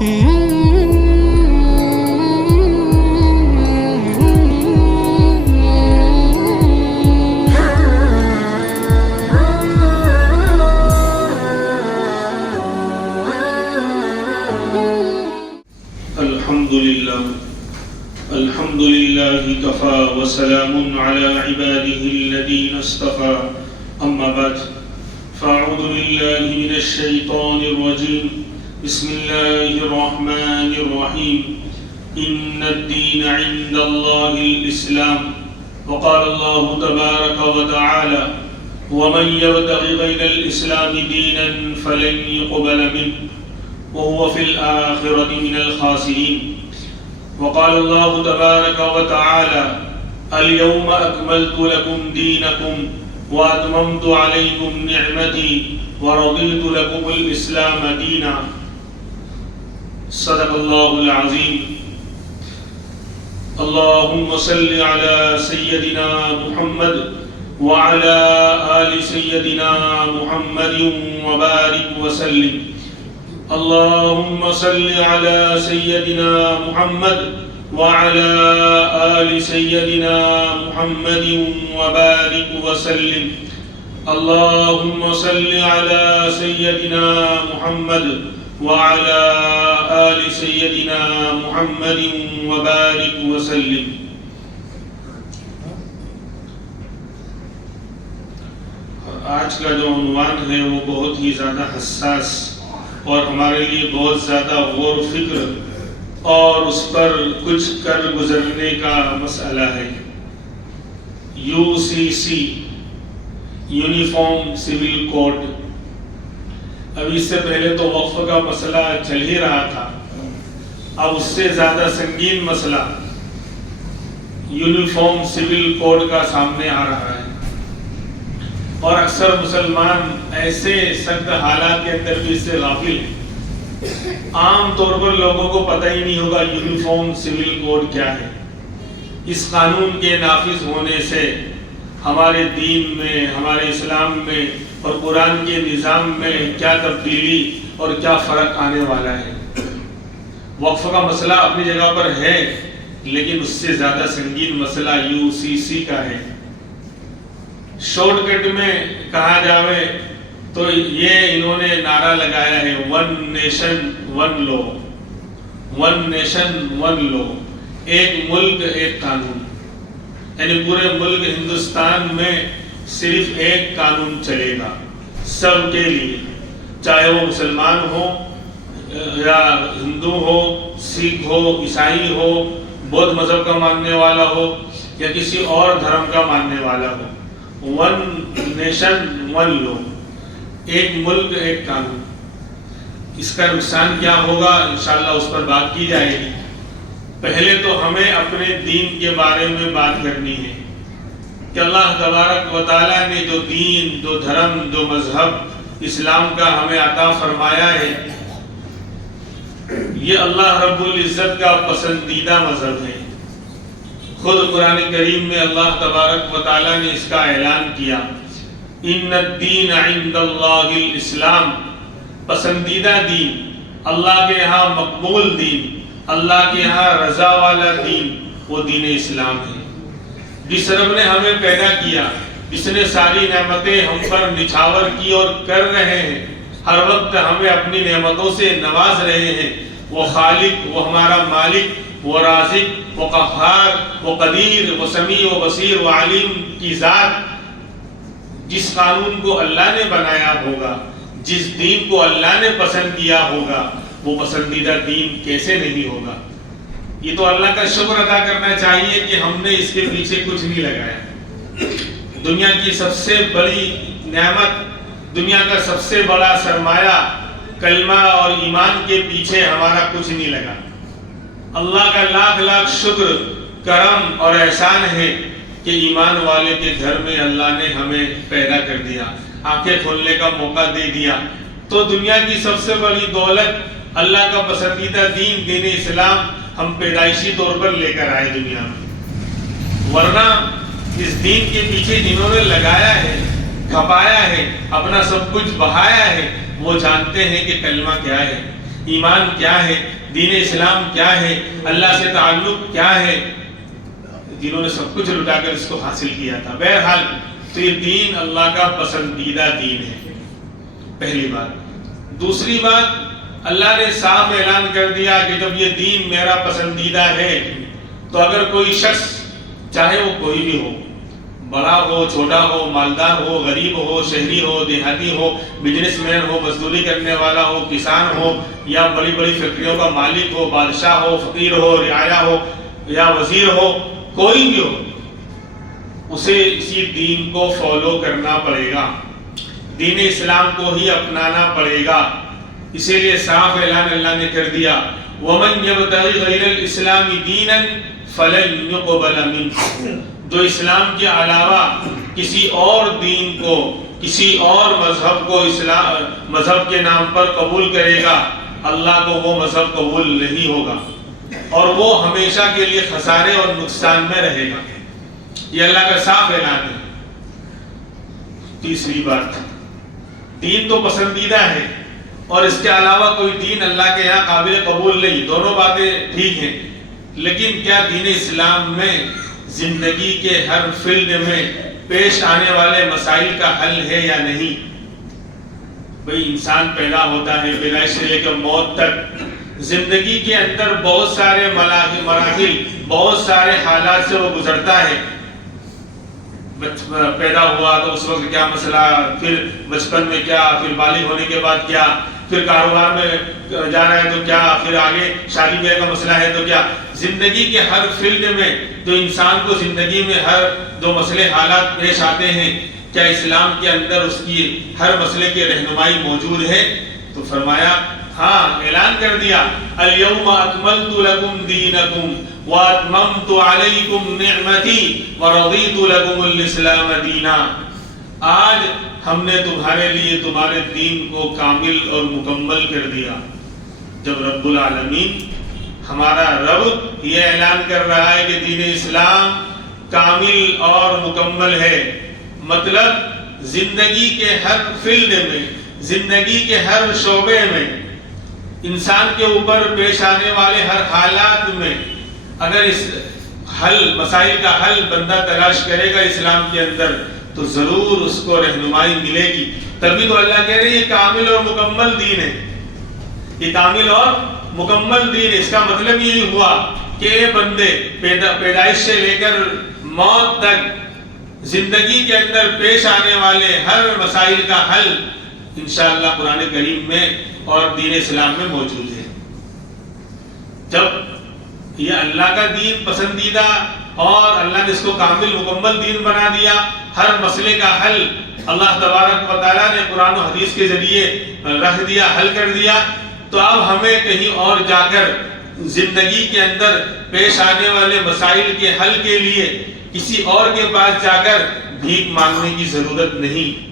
الحمد لله كفى وسلام على عباده الذين اصطفى أما بعد فأعوذ بالله من الشيطان الرجيم بسم الله الرحمن الرحيم إن الدين عند الله الإسلام وقال الله تبارك وتعالى ومن يبتغ غير الإسلام دينا فلن يقبل منه وهو في الآخرة من الخاسرين وقال الله تبارك وتعالى اليوم أكملت لكم دينكم وأتممت عليكم نعمتي ورضيت لكم الإسلام دينا صدق الله العظيم اللهم صل على سيدنا محمد وعلى آل سيدنا محمد وبارك وسلم اللهم صل على سيدنا محمد وعلى آل سيدنا محمد وبارك وسلم اللهم صل على سيدنا محمد وعلى آل سيدنا محمد وبارك وسلم. آج کا جو عنوان ہے وہ بہت ہی زیادہ حساس اور ہمارے لیے بہت زیادہ غور و فکر اور اس پر کچھ کر گزرنے کا مسئلہ ہے. UCC uniform civil code. اب اس سے پہلے تو وقف کا مسئلہ چل ہی رہا تھا، اب اس سے زیادہ سنگین مسئلہ یونیفارم سول کوڈ کا سامنے آ رہا ہے. اور اکثر مسلمان ایسے سخت حالات کے اندر بھی اس سے غافل ہیں. عام طور پر لوگوں کو پتہ ہی نہیں ہوگا یونیفارم سول کوڈ کیا ہے. اس قانون کے نافذ ہونے سے ہمارے دین میں، ہمارے اسلام میں اور قرآن کے نظام میں کیا تبدیلی اور کیا فرق آنے والا ہے. وقف کا مسئلہ اپنی جگہ پر ہے، لیکن اس سے زیادہ سنگین مسئلہ UCC کا ہے. شارٹ کٹ میں کہا جاوے تو یہ انہوں نے نعرہ لگایا ہے ون نیشن ون لا. ون نیشن ون لا، ایک ملک ایک قانون. یعنی پورے ملک ہندوستان میں صرف ایک قانون چلے گا سب کے لیے، چاہے وہ مسلمان ہو یا ہندو ہو، سکھ ہو، عیسائی ہو، بودھ مذہب کا ماننے والا ہو یا کسی اور دھرم کا ماننے والا ہو. ون نیشن ون لا، ایک ملک ایک قانون. اس کا نقصان کیا ہوگا انشاءاللہ اس پر بات کی جائے گی. پہلے تو ہمیں اپنے دین کے بارے میں بات کرنی ہے کہ اللہ تبارک و تعالیٰ نے جو دین، جو دھرم، جو مذہب اسلام کا ہمیں عطا فرمایا ہے، یہ اللہ رب العزت کا پسندیدہ مذہب ہے. خود قرآن کریم میں اللہ تبارک و تعالیٰ نے اس کا اعلان کیا، ان الدین عند اللہ الاسلام. پسندیدہ دین، اللہ کے ہاں مقبول دین، اللہ کے ہاں رضا والا دین وہ دین اسلام ہے. جس رب نے ہمیں پیدا کیا، جس نے ساری نعمتیں ہم پر نچھاور کی اور کر رہے ہیں، ہر وقت ہمیں اپنی نعمتوں سے نواز رہے ہیں، وہ خالق، وہ ہمارا مالک، وہ رازق، وہ قہار، وہ قدیر، وہ سمیع، وہ بصیر، وہ علیم کی ذات. جس قانون کو اللہ نے بنایا ہوگا، جس دین کو اللہ نے پسند کیا ہوگا، وہ پسندیدہ دین کیسے نہیں ہوگا. یہ تو اللہ کا شکر ادا کرنا چاہیے کہ ہم نے اس کے پیچھے کچھ نہیں لگایا. دنیا کی سب سے بڑی نعمت، دنیا کا سب سے بڑا سرمایہ کلمہ اور ایمان کے پیچھے ہمارا کچھ نہیں لگا. اللہ کا لاکھ لاکھ شکر، کرم اور احسان ہے کہ ایمان والے کے گھر میں اللہ نے ہمیں پیدا کر دیا، آنکھیں کھولنے کا موقع دے دیا. تو دنیا کی سب سے بڑی دولت اللہ کا پسندیدہ دین، دین اسلام ہم پیدائشی طور پر لے کر آئے دنیا میں. ورنہ اس دین کے پیچھے جنہوں نے لگایا ہے، کھپایا ہے، اپنا سب کچھ بہایا ہے، وہ جانتے ہیں کہ کلمہ کیا ہے، ایمان کیا ہے، دین اسلام کیا ہے، اللہ سے تعلق کیا ہے، جنہوں نے سب کچھ لٹا کر اس کو حاصل کیا تھا۔ بہرحال تو یہ دین اللہ کا پسندیدہ دین ہے، پہلی بات۔ دوسری بات، اللہ نے صاف اعلان کر دیا کہ جب یہ دین میرا پسندیدہ ہے تو اگر کوئی شخص، چاہے وہ کوئی بھی ہو، بڑا ہو چھوٹا ہو، مالدار ہو غریب ہو، شہری ہو دیہاتی ہو، بزنس مین ہو، مزدوری کرنے والا ہو، کسان ہو، یا بڑی بڑی فیکٹریوں کا مالک ہو، بادشاہ ہو، فقیر ہو، رعایا ہو یا وزیر ہو، کوئی بھی ہو، اسے اسی دین کو فالو کرنا پڑے گا، دین اسلام کو ہی اپنانا پڑے گا۔ اسی لیے صاف اعلان اللہ نے کر دیا، وَمَنْ يَبْتَغِ غَيْرَ الْإِسْلَامِ دِينًا فَلَنْ يُقْبَلَ مِنْهُ، جو اسلام کے علاوہ کسی اور دین کو، کسی اور مذہب کو مذہب کے نام پر قبول کرے گا، اللہ کو وہ مذہب قبول نہیں ہوگا اور وہ ہمیشہ کے لیے خسارے اور نقصان میں رہے گا۔ یہ اللہ کا صاف اعلان ہے۔ تیسری بات، دین تو پسندیدہ ہے اور اس کے علاوہ کوئی دین اللہ کے یہاں قابل قبول نہیں، دونوں باتیں ٹھیک ہیں، لیکن کیا دین اسلام میں زندگی کے ہر فیلڈ میں پیش آنے والے مسائل کا حل ہے یا نہیں؟ بھئی انسان پیدا ہوتا ہے، پیدائش سے لے کر موت تک زندگی کے اندر بہت سارے مراحل، بہت سارے حالات سے وہ گزرتا ہے۔ پیدا ہوا تو اس وقت کیا مسئلہ، پھر بچپن میں کیا، پھر بالغ ہونے کے بعد کیا، پھر کاروبار میں جا رہا ہے تو کیا، پھر آگے شادی بیاہ کا مسئلہ ہے تو کیا۔ زندگی کے ہر فیلڈ میں جو انسان کو زندگی میں ہر جو مسئلے حالات پیش آتے ہیں، کیا اسلام کے اندر اس کی ہر مسئلے کی رہنمائی موجود ہے؟ تو فرمایا ہاں، اعلان کر دیا، اليوم اکملت لکم دینکم واتممت علیکم نعمتی ورضیت لکم الاسلام دینا، آج ہم نے تمہارے لیے تمہارے دین کو کامل اور مکمل کر دیا۔ جب رب العالمین، ہمارا رب یہ اعلان کر رہا ہے کہ دین اسلام کامل اور مکمل ہے، مطلب زندگی کے ہر فیلڈ میں، زندگی کے ہر شعبے میں، انسان کے اوپر پیش آنے والے ہر حالات میں اگر اس مسائل کا حل بندہ تلاش کرے گا اسلام کے اندر تو ضرور اس کو رہنمائی ملے گی۔ تبھی تو اللہ کہہ رہے ہیں یہ کامل اور مکمل دین ہے، یہ کامل اور مکمل دین ہے۔ اس کا مطلب یہی ہوا کہ اے بندے، پیدائش سے لے کر موت تک زندگی کے اندر پیش آنے والے ہر مسائل کا حل انشاءاللہ قرآن کریم میں اور دین اسلام میں موجود ہے۔ جب یہ اللہ کا دین پسندیدہ اور اللہ نے اس کو کامل مکمل دین بنا دیا، ہر مسئلے کا حل اللہ تبارک و تعالیٰ نے قرآن و حدیث کے ذریعے رکھ دیا، حل کر دیا، تو اب ہمیں کہیں اور جا کر زندگی کے اندر پیش آنے والے مسائل کے حل کے لیے کسی اور کے پاس جا کر بھیک مانگنے کی ضرورت نہیں۔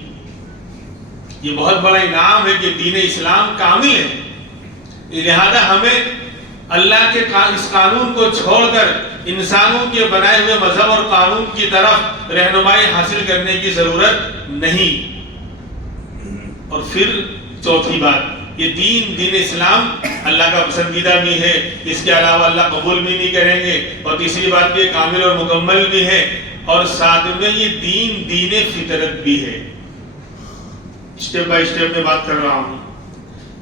یہ بہت بڑا انعام ہے کہ دین اسلام کامل ہے، لہذا ہمیں اللہ کے اس قانون کو چھوڑ کر انسانوں کے بنائے ہوئے مذہب اور قانون کی طرف رہنمائی حاصل کرنے کی ضرورت نہیں۔ اور پھر چوتھی بات، یہ دین اسلام اللہ کا پسندیدہ بھی ہے، اس کے علاوہ اللہ قبول بھی نہیں کریں گے، اور تیسری بات یہ کامل اور مکمل بھی ہے، اور ساتھ میں یہ دین فطرت بھی ہے۔ اسٹیپ بائی اسٹیپ میں بات کر رہا ہوں،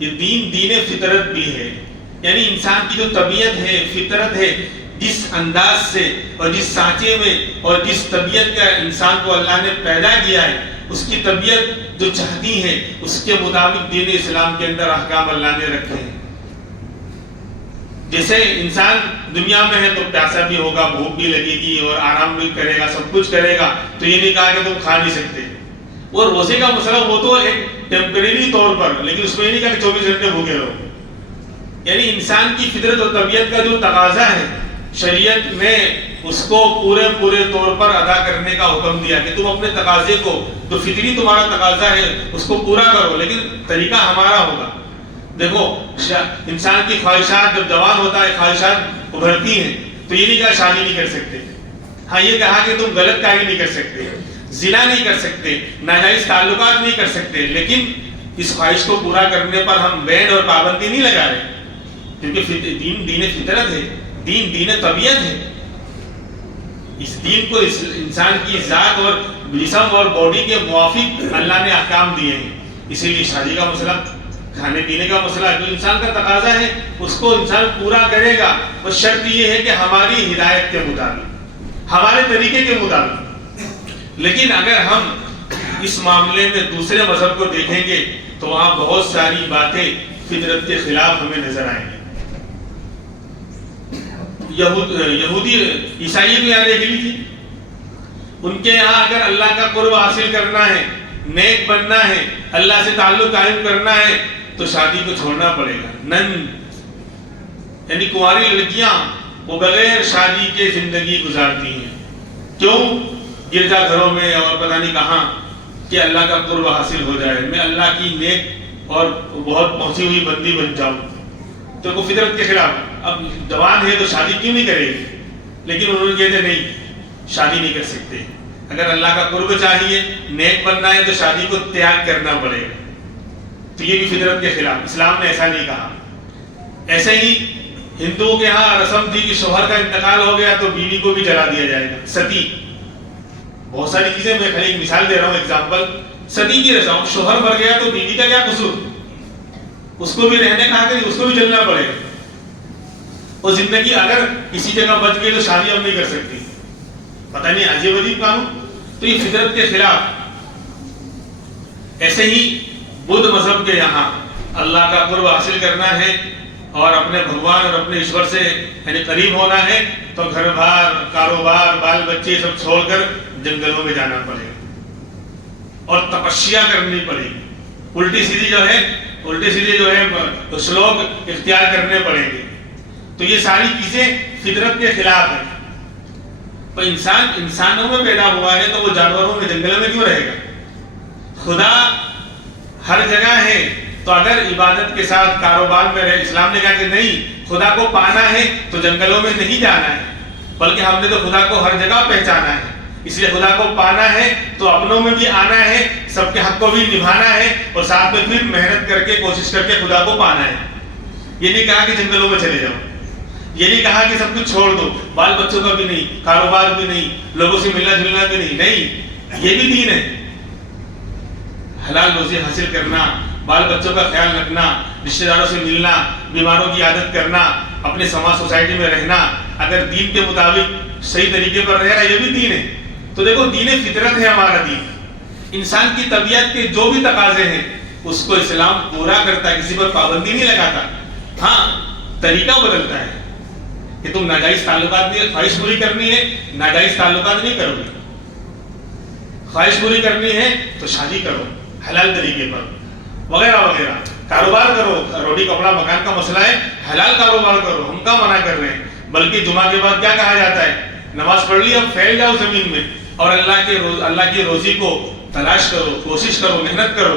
یہ دین فطرت بھی ہے، یعنی انسان کی جو طبیعت ہے، فطرت ہے، جس انداز سے اور جس سانچے میں اور جس طبیعت کا انسان کو اللہ نے پیدا کیا ہے، اس کی طبیعت جو چاہتی ہے اس کے مطابق دین اسلام کے اندر احکام اللہ نے رکھے ہیں۔ جیسے انسان دنیا میں ہے تو پیاسا بھی ہوگا، بھوک بھی لگے گی اور آرام بھی کرے گا، سب کچھ کرے گا، تو یہ نہیں کہا کہ تم کھا نہیں سکتے۔ اور روزے کا مسئلہ وہ تو ایک ٹیمپریری طور پر، لیکن اس میں یہ نہیں کہا کہ 24 گھنٹے بھوکے رہو۔ یعنی انسان کی فطرت اور طبیعت کا جو تقاضا ہے، شریعت نے اس کو پورے طور پر ادا کرنے کا حکم دیا کہ تم اپنے تقاضے کو، جو فطری تمہارا تقاضا ہے، اس کو پورا کرو، لیکن طریقہ ہمارا ہوگا۔ دیکھو، انسان کی خواہشات جب جوان ہوتا ہے، خواہشات ابھرتی ہیں، تو یہ نہیں کہا شادی نہیں کر سکتے، ہاں یہ کہا کہ تم غلط کاری نہیں کر سکتے، زنا نہیں کر سکتے، ناجائز تعلقات نہیں کر سکتے، لیکن اس خواہش کو پورا کرنے پر ہم بین اور پابندی نہیں لگا رہے، کیونکہ دین فطرت ہے، دین طبیعت ہے۔ اس دین کو انسان کی ذات اور جسم اور باڈی کے موافق اللہ نے احکام دیے ہیں۔ اسی لیے شادی کا مسئلہ، کھانے پینے کا مسئلہ جو انسان کا تقاضا ہے اس کو انسان پورا کرے گا، اور شرط یہ ہے کہ ہماری ہدایت کے مطابق، ہمارے طریقے کے مطابق۔ لیکن اگر ہم اس معاملے میں دوسرے مذہب کو دیکھیں گے تو وہاں بہت ساری باتیں فطرت کے خلاف ہمیں نظر آئیں گی۔ یہودی عیسائی بھی یہاں دیکھ لی تھی، ان کے یہاں اگر اللہ کا قرب حاصل کرنا ہے، نیک بننا ہے، اللہ سے تعلق قائم کرنا ہے تو شادی کو چھوڑنا پڑے گا۔ یعنی کنواری لڑکیاں وہ بغیر شادی کے زندگی گزارتی ہیں، کیوں؟ گرجا گھروں میں اور پتہ نہیں کہاں، کہ اللہ کا قرب حاصل ہو جائے، میں اللہ کی نیک اور بہت پہنچی ہوئی بندی بن جاؤں۔ تو وہ فطرت کے خلاف، اب جوان ہے تو شادی کیوں نہیں کرے گی؟ لیکن انہوں نے کہتے نہیں، شادی نہیں کر سکتے، اگر اللہ کا قرب چاہیے، نیک بننا ہے تو شادی کو تیاگ کرنا پڑے گا۔ تو یہ بھی فطرت کے خلاف، اسلام نے ایسا نہیں کہا۔ ایسے ہی ہندوؤں کے ہاں رسم تھی کہ شوہر کا انتقال ہو گیا تو بیوی کو بھی جلا دیا جائے گا، ستی۔ بہت ساری چیزیں، میں خالی ایک مثال دے رہا ہوں، ایگزامپل۔ ستی کی رسم، شوہر مر گیا تو بیوی کا کیا قصور؟ اس کو بھی رہنے کا حق ہے، اس کو بھی جلنا پڑے گا۔ وہ زندگی اگر کسی جگہ بچ گئی تو شادی اب نہیں کر سکتی، پتہ نہیں عجیب عجیب قانون۔ تو یہ فطرت کے خلاف۔ ایسے ہی بدھ مذہب کے یہاں اللہ کا قرب حاصل کرنا ہے اور اپنے بھگوان اور اپنے ایشور سے یعنی قریب ہونا ہے تو گھر بار، کاروبار، بال بچے سب چھوڑ کر جنگلوں میں جانا پڑے گا اور تپسیا کرنی پڑے گی۔ الٹی سیدھی جو ہے شلوک اختیار کرنے پڑیں گے۔ تو یہ ساری چیزیں فطرت کے خلاف ہیں۔ تو انسانوں میں پیدا ہوا ہے تو وہ جانوروں میں، جنگلوں میں کیوں رہے گا؟ خدا ہر جگہ ہے، تو اگر عبادت کے ساتھ کاروبار میں رہے، اسلام نے کہا کہ نہیں، خدا کو پانا ہے تو جنگلوں میں نہیں جانا ہے، بلکہ ہم نے تو خدا کو ہر جگہ پہچانا ہے۔ اس لیے خدا کو پانا ہے تو اپنوں میں بھی آنا ہے، سب کے حق کو بھی نبھانا ہے، اور ساتھ میں پھر محنت کر کے، کوشش کر کے خدا کو پانا ہے۔ یہ نہیں کہا کہ جنگلوں میں چلے جاؤ، یہ نہیں کہا کہ سب کچھ چھوڑ دو، بال بچوں کا بھی نہیں، کاروبار بھی نہیں، لوگوں سے ملنا جلنا بھی نہیں، یہ بھی دین ہے۔ حلال روزی حاصل کرنا، بال بچوں کا خیال رکھنا، رشتہ داروں سے ملنا، بیماروں کی عادت کرنا، اپنے سماج سوسائٹی میں رہنا، اگر دین کے مطابق صحیح طریقے پر رہنا، یہ بھی دین ہے۔ تو دیکھو، دین فطرت ہے ہمارا دین، انسان کی طبیعت کے جو بھی تقاضے ہیں اس کو اسلام پورا کرتا ہے، کسی پر پابندی نہیں لگاتا۔ ہاں، طریقہ بدلتا ہے کہ تم ناجائز تعلقات میں خواہش پوری کرنی ہے، ناجائز تعلقات نہیں کرو گے۔ خواہش پوری کرنی ہے تو شادی کرو حلال طریقے پر، وغیرہ وغیرہ۔ کاروبار کرو، روٹی کپڑا مکان کا مسئلہ ہے، حلال کاروبار کرو، ہم کا منع کر رہے ہیں؟ بلکہ جمعہ کے بعد کیا کہا جاتا ہے؟ نماز پڑھ لی، اب پھیل جاؤ زمین میں اور اللہ کی روزی کو تلاش کرو، کوشش کرو، محنت کرو۔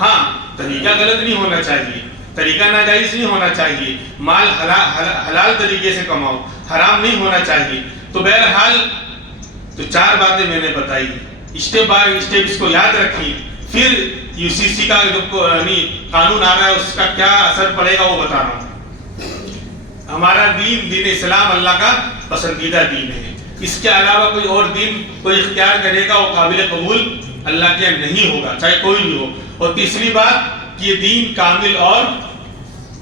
ہاں، طریقہ غلط نہیں ہونا چاہیے، طریقہ ناجائز نہیں ہونا چاہیے، مال حلال طریقے سے کماؤ، حرام نہیں ہونا چاہیے۔ تو بہرحال تو 4 باتیں میں نے بتائی، اسٹیپ بائی اسٹیپ اس کو یاد رکھیے۔ پھر UCC کا جو قانون آ رہا ہے اس کا کیا اثر پڑے گا وہ بتا رہا ہوں۔ ہمارا دین اسلام اللہ کا پسندیدہ دین ہے، اس کے علاوہ کوئی اور دین کوئی اختیار کرے گا وہ قابل قبول اللہ کے نہیں ہوگا، چاہے کوئی بھی ہو۔ اور تیسری بات کہ یہ دین کامل اور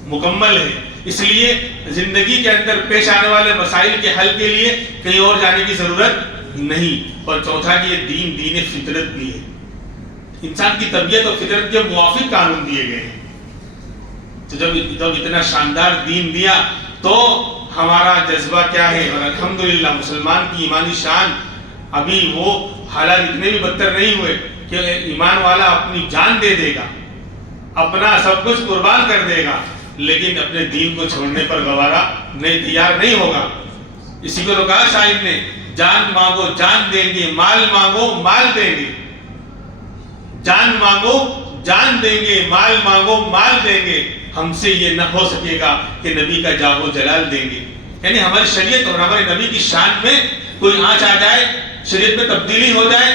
مکمل ہے، اس لیے زندگی کے اندر پیش آنے والے مسائل کے حل کے لیے کہیں اور جانے کی ضرورت نہیں۔ اور چوتھا کہ یہ دین فطرت بھی ہے، انسان کی طبیعت اور فطرت کے موافق قانون دیے گئے ہیں۔ تو جب اتنا شاندار دین دیا تو ہمارا جذبہ کیا ہے؟ اور الحمدللہ مسلمان کی ایمانی شان، ابھی وہ حالات اتنے بھی بدتر نہیں ہوئے کہ ایمان والا اپنی جان دے دے گا، اپنا سب کچھ قربان کر دے گا، لیکن اپنے دین کو چھوڑنے پر گوارا نہیں، تیار نہیں ہوگا۔ اسی کو تو کہا شاعر نے، جان مانگو جان دیں گے، مال مانگو مال دیں گے۔ جان مانگو جان دیں گے، مال مانگو مال دیں گے، ہم سے یہ نہ ہو سکے گا کہ نبی کا جاہ و جلال دیں گے۔ یعنی ہماری شریعت اور ہمارے نبی کی شان میں کوئی آنچ آ جائے، شریعت میں تبدیلی ہو جائے،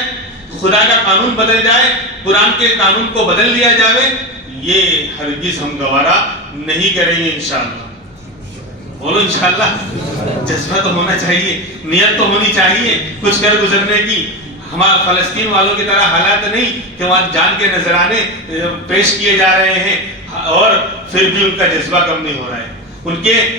خدا کا قانون بدل جائے، قرآن کے قانون کو بدل دیا جائے، یہ ہرگز ہم گوارا نہیں کریں گے انشاءاللہ۔ بولو انشاءاللہ۔ جذبہ تو ہونا چاہیے، نیت تو ہونی چاہیے کچھ کر گزرنے کی۔ ہمارے فلسطین والوں کی طرح حالات نہیں کہ وہاں جان کے نذرانے پیش کیے جا رہے ہیں اور پھر بھی ان کا جذبہ کم نہیں ہو رہا ہے،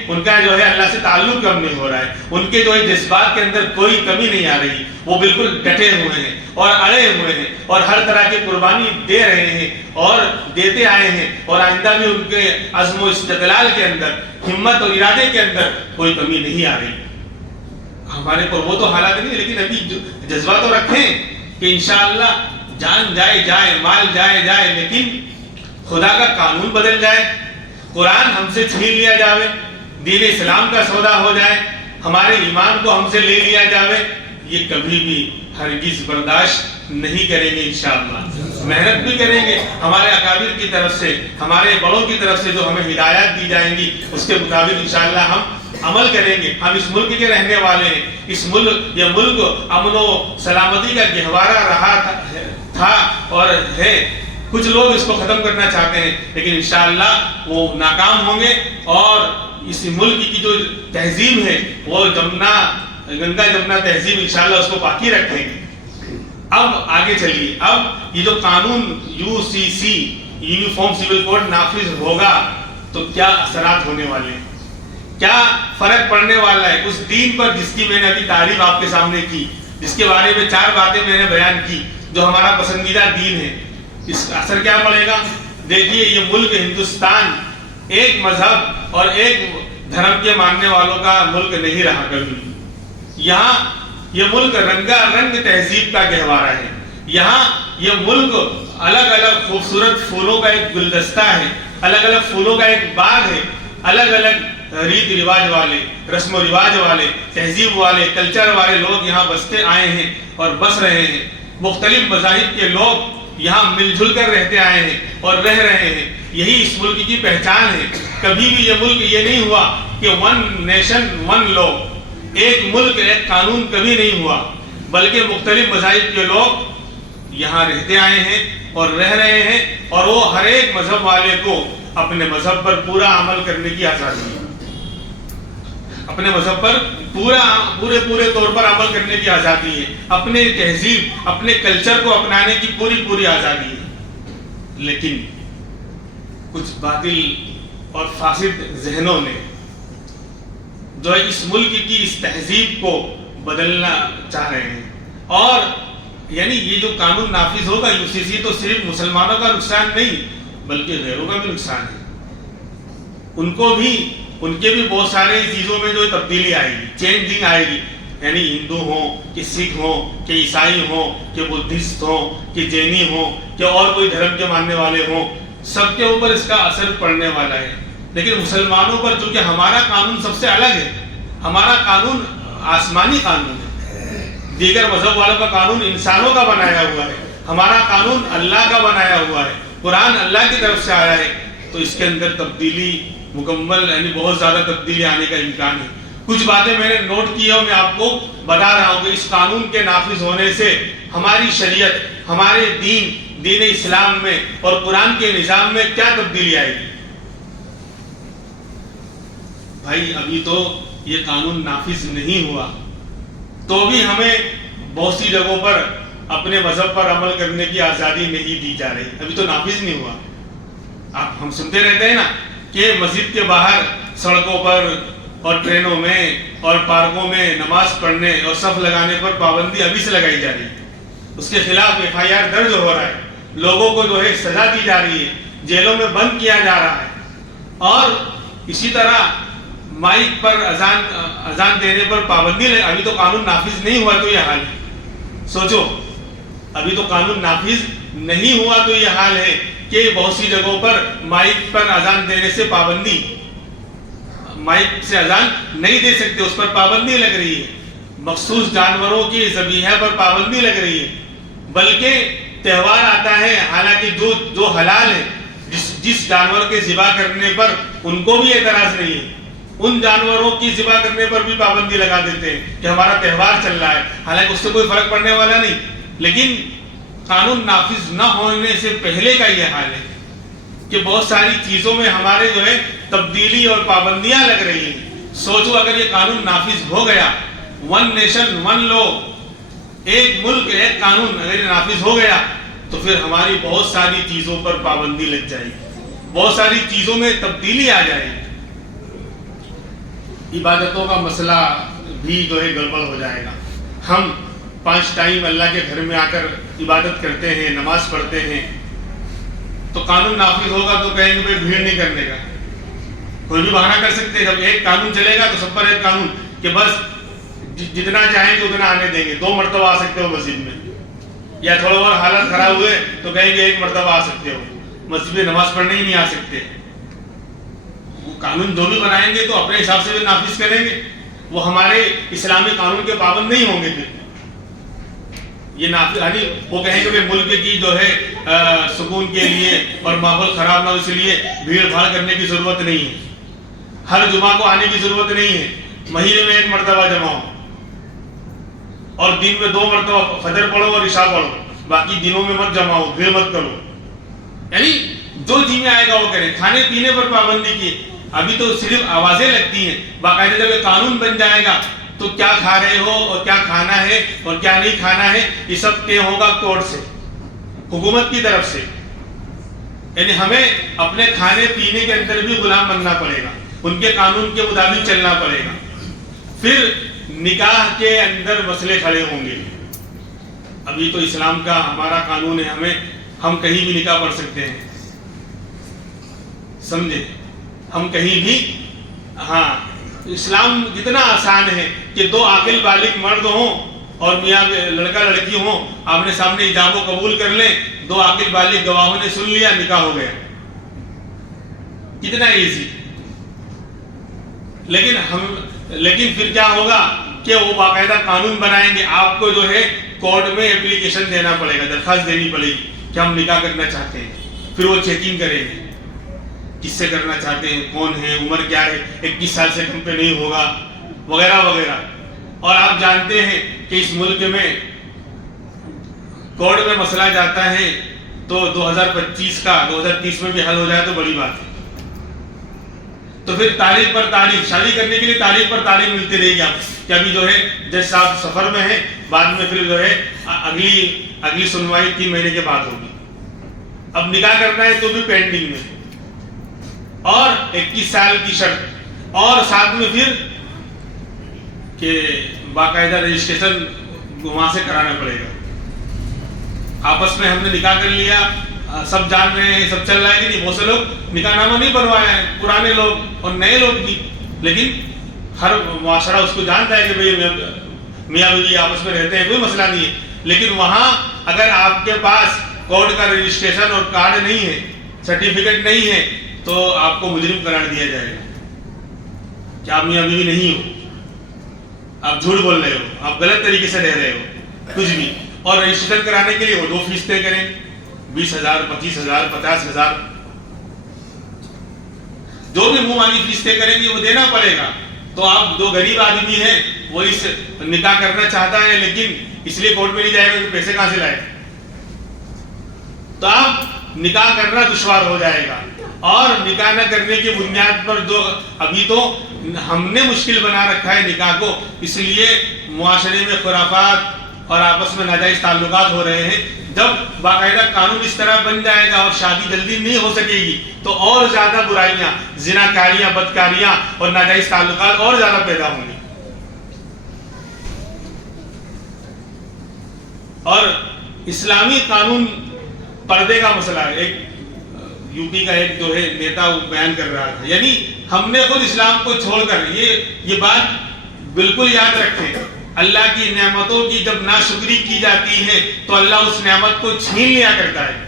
ان کا جو ہے اللہ سے تعلق کم نہیں ہو رہا ہے، ان کے جو ہے جذبات کے اندر کوئی کمی نہیں آ رہی، وہ بالکل ڈٹے ہوئے ہیں اور اڑے ہوئے ہیں اور ہر طرح کی قربانی دے رہے ہیں اور دیتے آئے ہیں، اور آئندہ بھی ان کے عزم و استقلال کے اندر، ہمت اور ارادے کے اندر کوئی کمی نہیں آ رہی۔ ہمارے پر وہ تو حالات نہیں، لیکن ابھی جذبہ تو رکھیں کہ انشاءاللہ جان جائے مال جائے، لیکن خدا کا قانون بدل جائے، قرآن ہم سے چھین لیا جائے، دین اسلام کا سودا ہو جائے، ہمارے ایمان کو ہم سے لے لیا جائے، یہ کبھی بھی ہرگز برداشت نہیں کریں گے انشاءاللہ۔ محنت بھی کریں گے، ہمارے اکابر کی طرف سے، ہمارے بڑوں کی طرف سے جو ہمیں ہدایات دی جائیں گی اس کے مطابق انشاءاللہ ہم عمل کریں گے۔ ہم اس ملک کے رہنے والے ہیں، یہ ملک امن و سلامتی کا گہوارہ رہا تھا اور ہے۔ کچھ لوگ اس کو ختم کرنا چاہتے ہیں، لیکن انشاءاللہ وہ ناکام ہوں گے، اور اس ملک کی جو تہذیب ہے وہ گنگا جمنا تہذیب انشاءاللہ اس کو باقی رکھیں گے۔ اب آگے چلیے، اب یہ جو قانون UCC یونیفارم سول کوڈ نافذ ہوگا تو کیا اثرات ہونے والے ہیں، کیا فرق پڑنے والا ہے اس دین پر جس کی میں نے ابھی تعریف آپ کے سامنے کی، جس کے بارے میں 4 باتیں میں نے بیان کی، جو ہمارا پسندیدہ دین ہے۔ اس کا اثر کیا پڑے گا؟ دیکھیے، یہ ملک ہندوستان ایک مذہب اور ایک دھرم کے ماننے والوں کا ملک نہیں رہا کبھی۔ یہاں یہ ملک رنگا رنگ تہذیب کا گہوارہ ہے، یہاں یہ ملک الگ الگ خوبصورت پھولوں کا ایک گلدستہ ہے، الگ الگ پھولوں کا ایک باغ ہے، الگ الگ ریت رواج والے، رسم و رواج والے، تہذیب والے، کلچر والے لوگ یہاں بستے آئے ہیں اور بس رہے ہیں۔ مختلف مذاہب کے لوگ یہاں مل جل کر رہتے آئے ہیں اور رہ رہے ہیں، یہی اس ملک کی پہچان ہے۔ کبھی بھی یہ ملک یہ نہیں ہوا کہ ون نیشن ون لا، ایک ملک ایک قانون کبھی نہیں ہوا، بلکہ مختلف مذاہب کے لوگ یہاں رہتے آئے ہیں اور رہ رہے ہیں، اور وہ ہر ایک مذہب والے کو اپنے مذہب پر پورا عمل کرنے کی آزادی ہے، اپنے مذہب پر پورے طور پر عمل کرنے کی آزادی ہے، اپنے تہذیب اپنے کلچر کو اپنانے کی پوری آزادی ہے۔ لیکن کچھ باطل اور فاسد ذہنوں نے جو ہے اس ملک کی اس تہذیب کو بدلنا چاہ رہے ہیں، اور یعنی یہ جو قانون نافذ ہوگا UCC تو صرف مسلمانوں کا نقصان نہیں بلکہ غیروں کا بھی نقصان ہے، ان کے بھی بہت سارے چیزوں میں جو تبدیلی آئے گی، چینجنگ آئے گی، یعنی ہندو ہوں کہ سکھ ہوں کہ عیسائی ہوں کہ بدھسٹ ہوں کہ جینی ہوں کہ اور کوئی دھرم کے ماننے والے ہوں، سب کے اوپر اس کا اثر پڑنے والا ہے۔ لیکن مسلمانوں پر چونکہ ہمارا قانون سب سے الگ ہے، ہمارا قانون آسمانی قانون ہے، دیگر مذہب والوں کا قانون انسانوں کا بنایا ہوا ہے، ہمارا قانون اللہ کا بنایا ہوا ہے، قرآن اللہ کی طرف سے آیا ہے، تو اس کے اندر تبدیلی مکمل یعنی بہت زیادہ تبدیلی آنے کا امکان ہے۔ کچھ باتیں میں نے نوٹ کی اور میں آپ کو بتا رہا ہوں کہ اس قانون کے نافذ ہونے سے ہماری شریعت، ہمارے دین اسلام میں اور قرآن کے نظام میں کیا تبدیلی آئے گی۔ بھائی ابھی تو یہ قانون نافذ نہیں ہوا، تو بھی ہمیں بہت سی جگہوں پر اپنے مذہب پر عمل کرنے کی آزادی نہیں دی جا رہی، ابھی تو نافذ نہیں ہوا۔ ہم سنتے رہتے ہیں نا کہ مسجد کے باہر، سڑکوں پر اور ٹرینوں میں اور پارکوں میں نماز پڑھنے اور صف لگانے پر پابندی ابھی سے لگائی جا رہی ہے، اس کے خلاف FIR درج ہو رہا ہے، لوگوں کو جو ہے سزا دی جا رہی ہے، جیلوں میں بند کیا جا رہا ہے، اور اسی طرح مائک پر اذان دینے پر پابندی ابھی تو قانون نافذ نہیں ہوا تو یہ حال ہے۔ سوچو، ابھی تو قانون نافذ نہیں ہوا تو یہ حال ہے کہ بہت سی جگہوں پر مائک پر اذان دینے سے پابندی، مائک سے اذان نہیں دے سکتے، اس پر پابندی لگ رہی ہے، مخصوص جانوروں کی ذبیحہ پر پابندی لگ رہی ہے، بلکہ تہوار آتا ہے حالانکہ جو حلال ہے، جس جانور کے ذبح کرنے پر ان کو بھی اعتراض نہیں ہے، ان جانوروں کی ذبح کرنے پر بھی پابندی لگا دیتے ہیں کہ ہمارا تہوار چل رہا ہے، حالانکہ اس سے کوئی فرق پڑنے والا نہیں، لیکن قانون نافذ نہ ہونے سے پہلے کا یہ حال ہے کہ بہت ساری چیزوں میں ہمارے جو ہے تبدیلی اور پابندیاں لگ رہی ہیں. سوچو اگر یہ قانون نافذ ہو گیا, ون نیشن ون لا, ایک ملک ایک قانون اگر یہ نافذ ہو گیا تو پھر ہماری بہت ساری چیزوں پر پابندی لگ جائے گی, بہت ساری چیزوں میں تبدیلی آ جائے گی. عبادتوں کا مسئلہ بھی جو ہے گڑبڑ ہو جائے گا. ہم 5 ٹائم اللہ کے گھر میں آ کر عبادت کرتے ہیں, نماز پڑھتے ہیں, تو قانون نافذ ہوگا تو کہیں گے بھائی بھیڑ نہیں کرنے کا. کوئی بھی بہانہ کر سکتے ہیں, جب ایک قانون چلے گا تو سب پر ایک قانون کہ بس جتنا چاہیں گے اتنا آنے دیں گے, 2 مرتبہ آ سکتے ہو مسجد میں, یا تھوڑا اور حالت خراب ہوئے تو کہیں گے 1 مرتبہ آ سکتے ہو, مسجد میں نماز پڑھنے ہی نہیں آ سکتے. وہ قانون جو بھی بنائیں گے تو اپنے حساب سے بھی نافذ کریں گے, وہ ہمارے اسلامی قانون کے پابند نہیں ہوں گے. پھر یہ نافذ یعنی وہ کہیں گے کہ ملک کی جو ہے سکون کے لیے اور ماحول خراب نہ ہو اس لیے بھیڑ بھاڑ کرنے کی ضرورت نہیں ہے, ہر جمعہ کو آنے کی ضرورت نہیں ہے, مہینے میں 1 مرتبہ جمع ہو, اور دن میں 2 مرتبہ فجر پڑھو اور عشاء پڑھو, باقی دنوں میں مت جمع ہو, بھیڑ مت کرو. یعنی جو جی میں آئے گا وہ کرے. کھانے پینے پر پابندی کی, ابھی تو صرف آوازیں لگتی ہیں, باقاعدہ جب یہ قانون بن جائے گا تو کیا کھا رہے ہو اور کیا کھانا ہے اور کیا نہیں کھانا ہے یہ سب طے ہوگا کورٹ سے, حکومت کی طرف سے. یعنی ہمیں اپنے کھانے پینے کے اندر بھی غلام بننا پڑے گا, ان کے قانون کے مطابق چلنا پڑے گا. پھر نکاح کے اندر مسئلے کھڑے ہوں گے. ابھی تو اسلام کا ہمارا قانون ہے, ہم کہیں بھی نکاح پڑھ سکتے ہیں, سمجھے, ہم کہیں بھی. ہاں, اسلام جتنا آسان ہے کہ 2 عاقل بالغ مرد ہوں اور میاں لڑکا لڑکی ہوں, آمنے سامنے ایجاب و قبول کر لیں, 2 عاقل بالغ گواہوں نے سن لیا, نکاح ہو گیا. کتنا ایزی. لیکن پھر کیا ہوگا کہ وہ باقاعدہ قانون بنائیں گے, آپ کو جو ہے کورٹ میں اپلیکیشن دینا پڑے گا, درخواست دینی پڑے گی کہ ہم نکاح کرنا چاہتے ہیں. پھر وہ چیکنگ کریں گے کس سے کرنا چاہتے ہیں, کون ہے, عمر کیا ہے, 21 سال سے کم پہ نہیں ہوگا, وغیرہ وغیرہ. اور آپ جانتے ہیں کہ اس ملک میں کورٹ میں مسئلہ جاتا ہے تو 2025 کا 2030 میں بھی حل ہو جائے تو بڑی بات ہے. تو پھر تاریخ پر تاریخ, شادی کرنے کے لیے تاریخ پر تاریخ ملتی رہے گی. آپ کہ ابھی جو ہے جج صاحب سفر میں ہیں, بعد میں پھر جو ہے اگلی سنوائی 3 مہینے کے بعد ہوگی. اب نکاح کرنا ہے تو بھی پینڈنگ میں, اور 21 سال کی شرط, اور ساتھ میں پھر کہ باقاعدہ رجسٹریشن وہاں سے کرانا پڑے گا. آپس میں ہم نے نکاح کر لیا, سب جان رہے ہیں, سب چل رہا ہے کہ نہیں. بہت سے لوگ نکاح نامہ نہیں بنوایا ہے, پرانے لوگ اور نئے لوگ بھی, لیکن ہر معاشرہ اس کو جانتا ہے کہ بھئی میاں بیوی آپس میں رہتے ہیں, کوئی مسئلہ نہیں ہے. لیکن وہاں اگر آپ کے پاس کورٹ کا رجسٹریشن اور کارڈ نہیں ہے, سرٹیفکیٹ نہیں ہے, تو آپ کو مجرم قرار دیا جائے گا کہ آپ میاں بیوی نہیں ہو, آپ جھوٹ بول رہے ہو, آپ غلط طریقے سے رہ رہے ہو, کچھ بھی. اور رجسٹریشن کرانے کے لیے وہ 2 فیس طے کریں, 20,000 25,000 50,000, جو بھی منہ مانگی فیس طے کریں گے وہ دینا پڑے گا. تو آپ جو غریب آدمی ہیں وہ اس نکاح کرنا چاہتا ہے لیکن اس لیے کورٹ میں نہیں جائے گا کہ پیسے کہاں سے لائے, تو آپ نکاح کرنا دشوار ہو جائے گا. اور نکاح نہ کرنے کی بنیاد پر جو ابھی تو ہم نے مشکل بنا رکھا ہے نکاح کو, اس لیے معاشرے میں خرافات اور آپس میں ناجائز تعلقات ہو رہے ہیں. جب باقاعدہ قانون اس طرح بن جائے گا اور شادی جلدی نہیں ہو سکے گی تو اور زیادہ برائیاں, زناکاریاں, بدکاریاں اور ناجائز تعلقات اور زیادہ پیدا ہوں گے. اور اسلامی قانون پردے کا مسئلہ ہے. ایک یو پی کا ایک جو ہے نیتا بیان کر رہا تھا, یعنی ہم نے خود اسلام کو چھوڑ کر, یہ بات بالکل یاد رکھیں, اللہ کی نعمتوں کی جب ناشکری کی جاتی ہے تو اللہ اس نعمت کو چھین لیا کرتا ہے.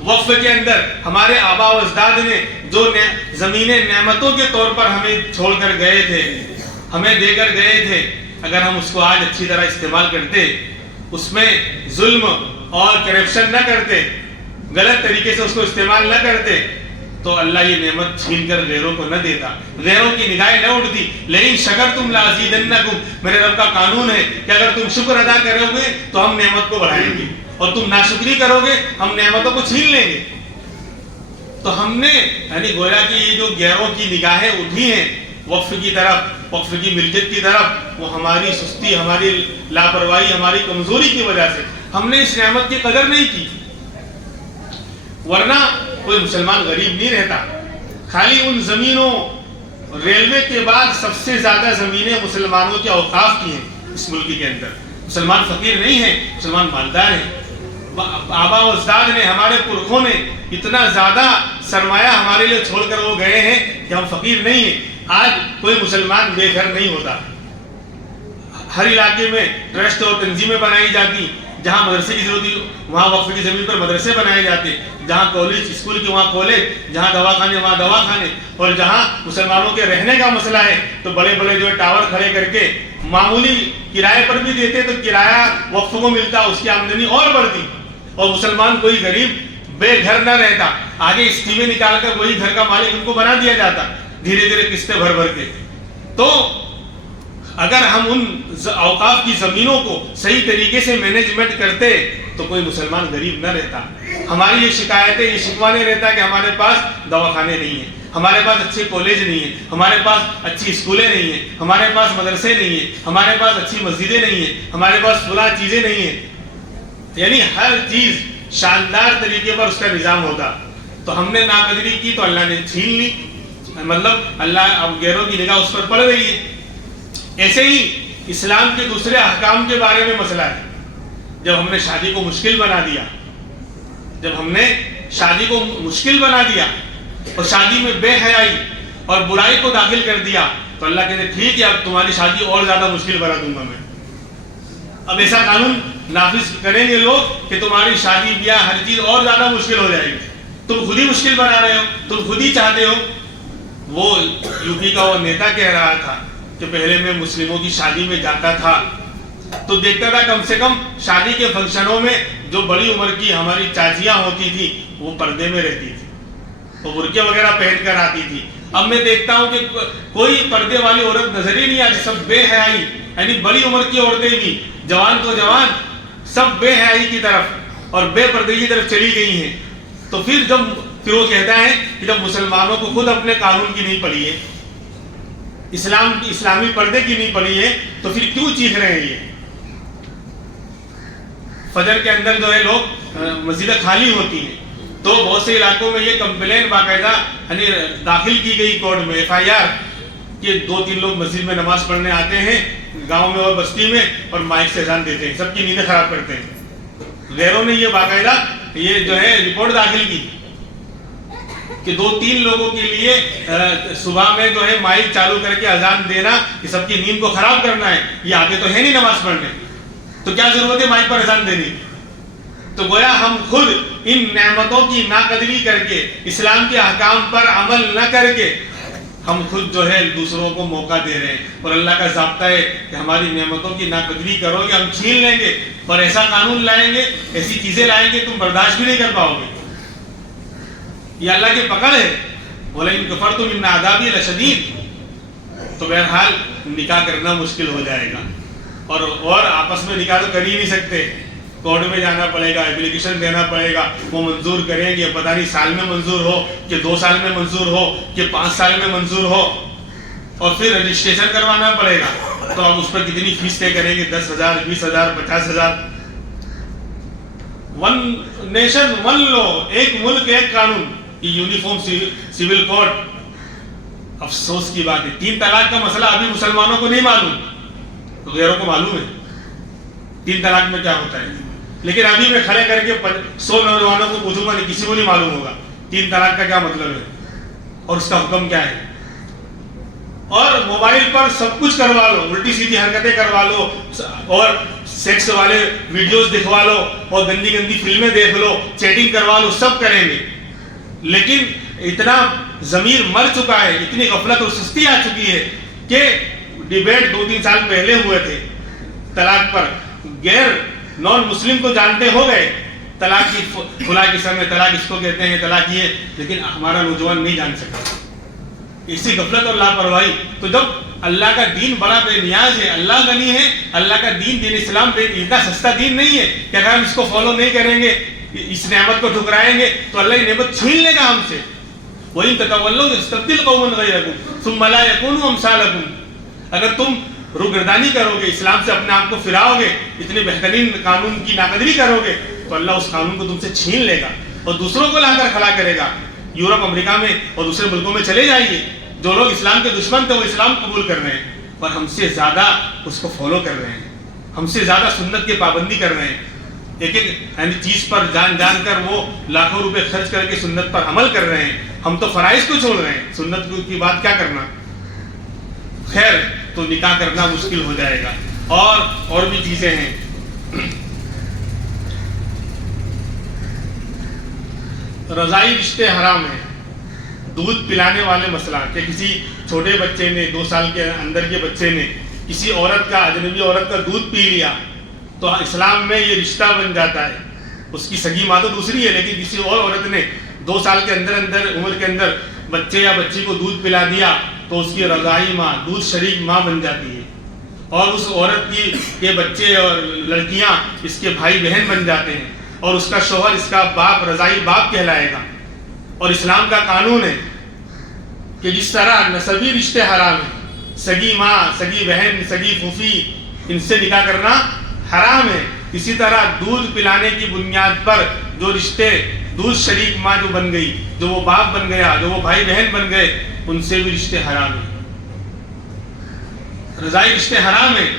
وقف کے اندر ہمارے آبا و اجداد نے جو زمینیں نعمتوں کے طور پر ہمیں چھوڑ کر گئے تھے, ہمیں دے کر گئے تھے, اگر ہم اس کو آج اچھی طرح استعمال کرتے, اس میں ظلم اور کرپشن نہ کرتے, غلط طریقے سے اس کو استعمال نہ کرتے, تو اللہ یہ نعمت چھین کر غیروں کو نہ دیتا، غیروں کی نگاہیں نہ اٹھتی. لیکن شکرتم لازیدنکم، میرے رب کا قانون ہے کہ اگر تم شکر ادا کرو گے تو ہم نعمت کو بڑھائیں گے، اور تم ناشکری کرو گے ہم نعمتوں کو چھین لیں گے. تو ہم نے یعنی گویا کہ یہ جو غیروں کی نگاہیں اٹھی ہیں وقف کی طرف، وقف کی ملکیت کی طرف، وہ ہماری سستی، ہماری لاپرواہی، ہماری کمزوری کی وجہ سے ہم نے اس نعمت کی قدر نہیں کی. ورنہ کوئی مسلمان غریب نہیں رہتا. خالی ان زمینوں، ریلوے کے بعد سب سے زیادہ زمینیں مسلمانوں کے اوقاف کی ہیں اس ملک کے اندر. مسلمان فقیر نہیں ہیں، مسلمان مالدار ہیں. آبا و اجداد نے، ہمارے پرکھوں نے اتنا زیادہ سرمایہ ہمارے لیے چھوڑ کر وہ گئے ہیں کہ ہم فقیر نہیں ہیں. آج کوئی مسلمان بے گھر نہیں ہوتا. ہر علاقے میں ٹرسٹ اور تنظیمیں بنائی جاتی، جہاں مدرسے کی ضرورت ہے وہاں وقف کی زمین پر مدرسے بنائے جاتے، جہاں کالج اسکول کے وہاں کالج، جہاں دواخانے وہاں دواخانے، اور جہاں مسلمانوں کے رہنے کا مسئلہ ہے تو بڑے بڑے جو ٹاور کھڑے کر کے معمولی کرائے پر بھی دیتے تو کرایہ وقف کو ملتا، اس کی آمدنی اور بڑھتی، اور مسلمان کوئی غریب بے گھر نہ رہتا. آگے اسکیمیں نکال کر وہی گھر کا مالک ان کو بنا دیا جاتا دھیرے دھیرے قسطیں بھر بھر کے. تو اگر ہم ان اوقاف کی زمینوں کو صحیح طریقے سے مینجمنٹ کرتے تو کوئی مسلمان غریب نہ رہتا. ہماری یہ شکایتیں، یہ شکوہ نہیں رہتا کہ ہمارے پاس دواخانے نہیں ہیں، ہمارے پاس اچھے کالج نہیں ہیں، ہمارے پاس اچھی اسکولیں نہیں ہیں، ہمارے پاس مدرسے نہیں ہیں، ہمارے پاس اچھی مسجدیں نہیں ہیں، ہمارے پاس فلاں چیزیں نہیں ہیں. یعنی ہر چیز شاندار طریقے پر اس کا نظام ہوتا. تو ہم نے ناقدری کی تو اللہ نے چھین لی. مطلب اللہ اب غیروں کی نگاہ اس پر پڑ رہی ہے. ایسے ہی اسلام کے دوسرے احکام کے بارے میں مسئلہ ہے. جب ہم نے شادی کو مشکل بنا دیا، جب ہم نے شادی کو مشکل بنا دیا اور شادی میں بے حیائی اور برائی کو داخل کر دیا تو اللہ کہتے ٹھیک ہے اب تمہاری شادی اور زیادہ مشکل بنا دوں گا میں. اب ایسا قانون نافذ کریں گے لوگ کہ تمہاری شادی بیاہ ہر چیز اور زیادہ مشکل ہو جائے گی. تم خود ہی مشکل بنا رہے ہو، تم خود ہی چاہتے ہو. وہ یو پی کا وہ نیتا کہہ رہا تھا کہ پہلے میں مسلموں کی شادی میں جاتا تھا تو دیکھتا تھا کم سے کم شادی کے فنکشنوں میں جو بڑی عمر کی ہماری چاچیاں ہوتی تھی وہ پردے میں رہتی تھی، وہ برقعے وغیرہ پہن کر آتی تھی. اب میں دیکھتا ہوں کہ کوئی پردے والی عورت نظر ہی نہیں آتی، سب بے حیائی، یعنی بڑی عمر کی عورتیں بھی، جوان تو جوان، سب بے حیائی کی طرف اور بے پردے کی طرف چلی گئی ہیں. تو پھر وہ کہتا ہے کہ جب مسلمانوں کو خود اپنے قانون کی نہیں پڑی ہے، اسلامی پردے کی نہیں پڑی ہے تو پھر کیوں چیخ رہے ہیں؟ یہ فجر کے اندر جو ہے لوگ مسجدیں خالی ہوتی ہیں تو بہت سے علاقوں میں یہ کمپلین باقاعدہ یعنی داخل کی گئی کورٹ میں FIR کہ 2-3 لوگ مسجد میں نماز پڑھنے آتے ہیں گاؤں میں اور بستی میں اور مائک سے اذان دیتے ہیں، سب کی نیندیں خراب کرتے ہیں. غیروں نے یہ باقاعدہ یہ جو ہے رپورٹ داخل کی کہ 2-3 لوگوں کے لیے صبح میں جو ہے مائک چالو کر کے اذان دینا کہ سب کی نیند کو خراب کرنا ہے. یہ آتے تو ہے نہیں نماز پڑھنے تو کیا ضرورت ہے مائک پر اذان دینے کی؟ تو گویا ہم خود ان نعمتوں کی ناقدری کر کے، اسلام کے احکام پر عمل نہ کر کے ہم خود جو ہے دوسروں کو موقع دے رہے ہیں. اور اللہ کا ضابطہ ہے کہ ہماری نعمتوں کی ناقدری کرو گے ہم چھین لیں گے اور ایسا قانون لائیں گے، ایسی چیزیں لائیں گے تم برداشت بھی نہیں کر پاؤ گے. یہ اللہ کی پکڑ ہے. وَلَئِن كَفَرْتُمْ إِنَّ عَذَابِي لَشَدِيدٌ. تو بہرحال نکاح کرنا مشکل ہو جائے گا اور آپس میں نکاح تو کر ہی نہیں سکتے، کورٹ میں جانا پڑے گا، اپلیکیشن دینا پڑے گا، وہ منظور کریں گے، پتہ نہیں سال میں منظور ہو کہ 2 سال میں منظور ہو کہ 5 سال میں منظور ہو، اور پھر رجسٹریشن کروانا پڑے گا. تو اب اس پر کتنی فیس طے کریں گے؟ 10,000 20,000 50,000. 1 نیشن 1 لا، ایک ملک ایک قانون، یہ یونیفارم سول کوڈ. افسوس کی بات ہے 3 طلاق کا مسئلہ ابھی مسلمانوں کو نہیں معلوم، تو غیروں کو معلوم ہے 3 طلاق میں کیا ہوتا ہے. لیکن ابھی میں کھڑے کر کے 100 نوجوانوں کو پوچھوں گا نہیں، کسی کو نہیں معلوم ہوگا 3 طلاق کا کیا مطلب ہے اور اس کا حکم کیا ہے. اور موبائل پر سب کچھ کروا لو، الٹی سیدھی حرکتیں کروا لو اور سیکس والے ویڈیوز دکھوا لو اور گندی گندی فلمیں دیکھ لو، چیٹنگ کروا لو، سب کریں گے. لیکن اتنا ضمیر مر چکا ہے، اتنی غفلت اور سستی آ چکی ہے کہ ڈیبیٹ 2-3 سال پہلے ہوئے تھے طلاق پر، غیر نان مسلم کو جانتے ہو گئے طلاق کی فلاں قسم ہے، طلاق اس کو کہتے ہیں، طلاق یہ، لیکن ہمارا نوجوان نہیں جان سکا اسی غفلت اور لاپرواہی۔ تو جب اللہ کا دین بڑا بے نیاز ہے، اللہ غنی ہے، اللہ کا دین دین اسلام اتنا سستا دین نہیں ہے کہ اگر ہم اس کو فالو نہیں کریں گے، اس نعمت کو ٹھکرائیں گے تو اللہ یہ نعمت چھین لے گا ہم سے۔ وَإِن تَتَوَلَّوْا يَسْتَبْدِلْ قَوْمًا غَيْرَكُمْ ثُمَّ لَا يَكُونُوا أَمْثَالَكُمْ۔ اگر تم روگردانی کرو گے، اسلام سے اپنے آپ کو پھراؤ گے، اتنے بہترین قانون کی ناقدری کرو گے، تو اللہ اس قانون کو تم سے چھین لے گا اور دوسروں کو لا کر کھڑا کرے گا۔ یورپ، امریکہ میں اور دوسرے ملکوں میں چلے جائیے، جو لوگ اسلام کے دشمن تھے وہ اسلام قبول کر رہے ہیں، اور ہم سے زیادہ اس کو فالو کر رہے ہیں، ہم سے زیادہ سنت کی پابندی کر رہے ہیں، ایک ایک یعنی چیز پر جان جان کر وہ لاکھوں روپے خرچ کر کے سنت پر عمل کر رہے ہیں۔ ہم تو فرائض کو چھوڑ رہے ہیں، سنت کی بات کیا کرنا۔ خیر، تو نکاح کرنا مشکل ہو جائے گا، اور بھی چیزیں ہیں۔ رضائی رشتے حرام ہیں۔ دودھ پلانے والے مسئلہ کہ کسی چھوٹے بچے نے، 2 سال کے اندر کے بچے نے کسی عورت کا، اجنبی عورت کا دودھ پی لیا تو اسلام میں یہ رشتہ بن جاتا ہے۔ اس کی سگی ماں تو دوسری ہے، لیکن کسی اور عورت نے 2 سال کے اندر عمر کے اندر بچے یا بچی کو دودھ پلا دیا تو اس کی رضائی ماں، دودھ شریک ماں بن جاتی ہے، اور اس عورت کے بچے اور لڑکیاں اس کے بھائی بہن بن جاتے ہیں، اور اس کا شوہر اس کا باپ، رضائی باپ کہلائے گا۔ اور اسلام کا قانون ہے کہ جس طرح نسبی رشتے حرام ہیں، سگی ماں، سگی بہن، سگی پھوپھی، ان سے نکاح کرنا حرام ہے، اسی طرح دودھ پلانے کی بنیاد پر جو رشتے، دودھ شریک ماں جو بن گئی، جو وہ باپ بن گیا، جو وہ بھائی بہن بن گئے، ان سے بھی رشتے حرام ہیں۔ رضائی رشتے حرام ہیں،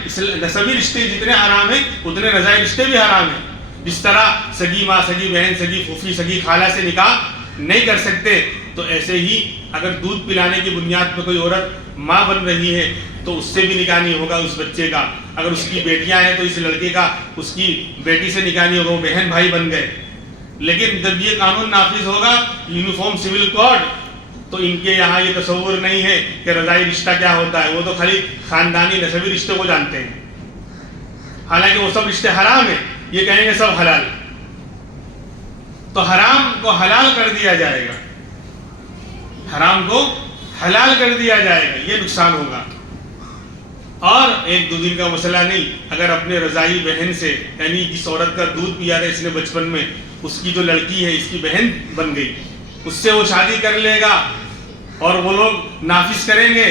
نسبی رشتے جتنے حرام ہیں اتنے رضائی رشتے بھی حرام ہیں۔ جس طرح سگی ماں، سگی بہن، سگی پھوپھی، سگی خالہ سے نکاح نہیں کر سکتے، تو ایسے ہی اگر دودھ پلانے کی بنیاد پر کوئی عورت ماں بن رہی ہے تو اس سے بھی نکاح نہیں ہوگا اس بچے کا۔ اگر اس کی بیٹیاں ہیں تو اس لڑکے کا اس کی بیٹی سے نکاح نہیں ہوگا، وہ بہن بھائی بن گئے۔ لیکن جب یہ قانون نافذ ہوگا، یونیفارم سول کوڈ، تو ان کے یہاں یہ تصور نہیں ہے کہ رضائی رشتہ کیا ہوتا ہے، وہ تو خالی خاندانی نسبی رشتے کو جانتے ہیں، حالانکہ وہ سب رشتے حرام ہیں، یہ کہیں گے سب حلال۔ تو حرام کو حلال کر دیا جائے گا، حرام کو حلال کر دیا جائے گا، یہ نقصان ہوگا۔ اور 1-2 دن کا مسئلہ نہیں، اگر اپنے رضائی بہن سے، یعنی جس عورت کا دودھ پیا تھا اس نے بچپن میں، اس کی جو لڑکی ہے اس کی بہن بن گئی، اس سے وہ شادی کر لے گا اور وہ لوگ نافذ کریں گے،